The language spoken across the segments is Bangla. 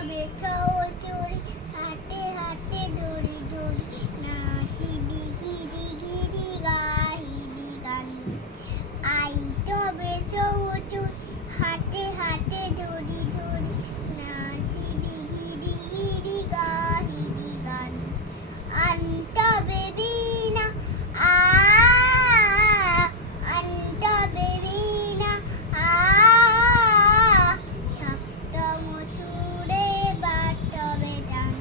তবে ছৌচুরি হাটে হাটে দড়ি দড়ি নাচিবি গিরি গিরি গাহিবি গান আই তবে ছৌচুরি হাটে হাটে দড়ি দড়ি নাচিবি গিরি গিরি গাহিবি গান আনতবে বীণা আনতবে বীণা সপ্তম সুরে বাজতবে গান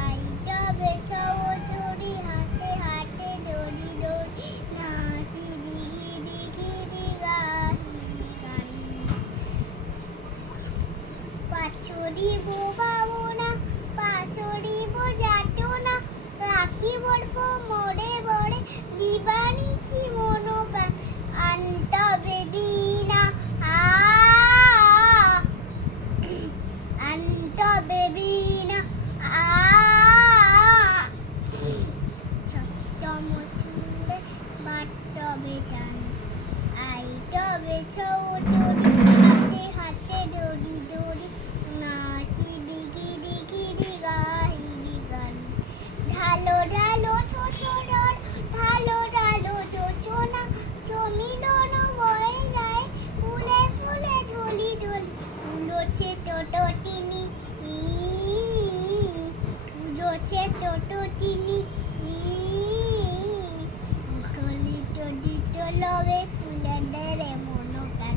আইতবে ছৌচুরি হাটে হাটে দড়ি দড়ি নাচিবি গিরি গিরি গাহিবি গান পাছড়িব বাবনা পাছড়িব যাতনা রাখিবর মোড়ে বড়ে দিবানিছি মনো প্রাণ আনতবে বীণা আনতবে বীণা সপ্তম সুরে বাজতবে গান আইতবে ছৌচুরি হাটে হাটে দড়ি দড়ি নাচিবি গিরি গিরি গাহিবি গান ঢালো ঢালো ছোছড়ার ঢালো ঢালো যোচনা জমিদন বয়ে যায় ফুলে ফুলে ঢলি ঢলি উড়ছে টোটোটিনি উড়ছে টোটোটিনি ঢলি টলি টলবে ফুলে দেরে মনো প্রাণ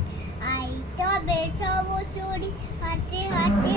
আই তবে ছৌচুরি হাটে হাটে